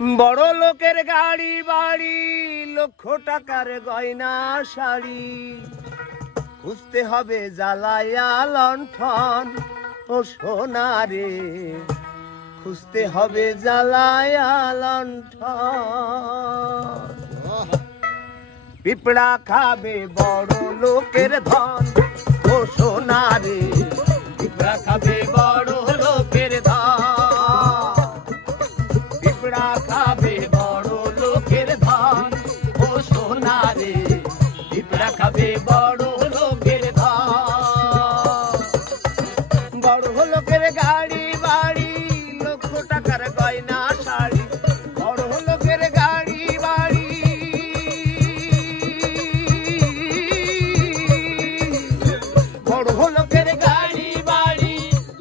বড় লোকের গাড়ি বাড়ি, লক্ষ টাকার গয়না শাড়ি, খুঁজতে হবে জ্বালায়া লণ্ঠন ও সোনা রে, খুঁজতে হবে জ্বালায়া লণ্ঠন। পিঁপড়া খাবে বড় লোকের ধন ও সোনা রে, পিঁপড়া খাবে বড় লোকের ধন, পিঁপড়া খাবে বড় লোকের ধন ও সোনা রে, পিঁপড়া খাবে বড় লোকের ধন। বড় লোকের গাড়ি বাড়ি, লক্ষ টাকার গয়না শাড়ি, বড় লোকের গাড়ি বাড়ি, বড় লোকের গাড়ি বাড়ি,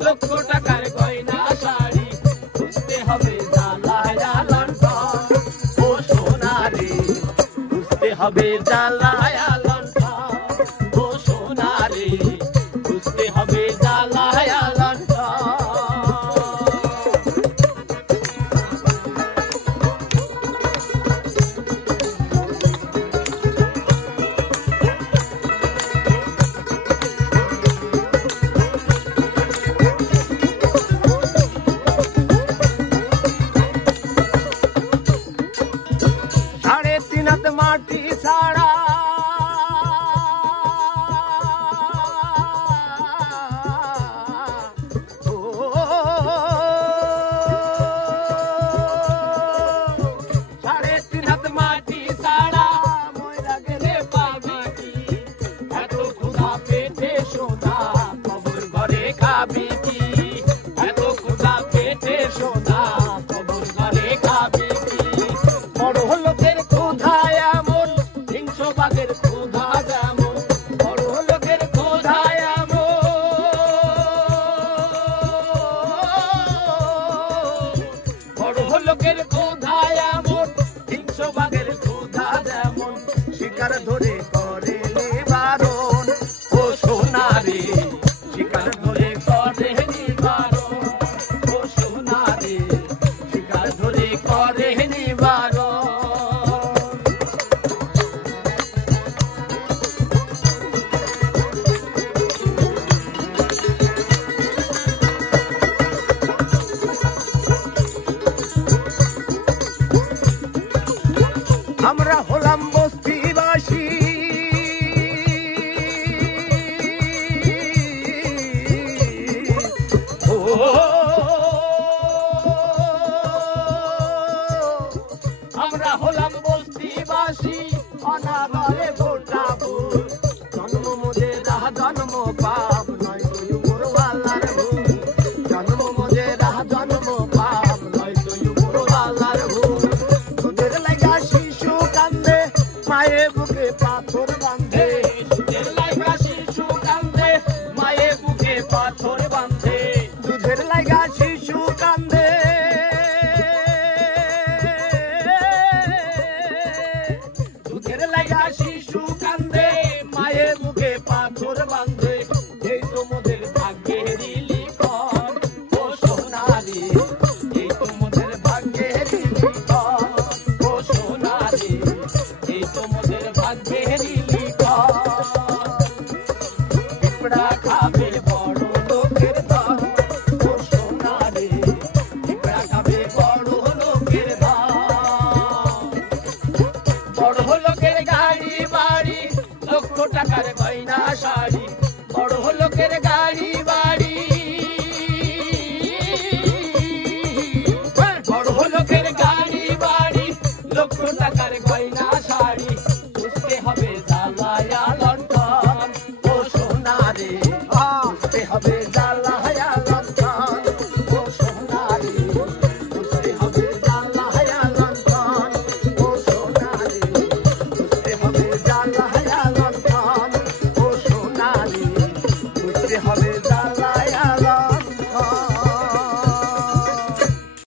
লক্ষ টাকার গয়না শাড়ি, খুঁজতে হবে জ্বালায়া লণ্ঠন ও সোনা রে, খুঁজতে হবে জ্বালায়া লণ্ঠন ও সোনা রে, খুঁজতে হবে জ্বালায়া লণ্ঠন। সাড়ে তিন হাত মাটি ছাড়া সাড়ে তিন হাত মাটি ছাড়া ময়রা গেলে পাবি কি, এত ক্ষুধা পেটে সোনা কবর ঘরে খাবি কি, এত ক্ষুধা পেটে সোনা কবর ঘরে খাবি কি। বড় লোকের ক্ষুধা এমন, হিংস্র বাঘের ক্ষুধা যেমন, বড় লোকের ক্ষুধা এমন, বড় লোকের ক্ষুধা এমন, হিংস্র বাঘের ক্ষুধা যেমন, শিকার ধরে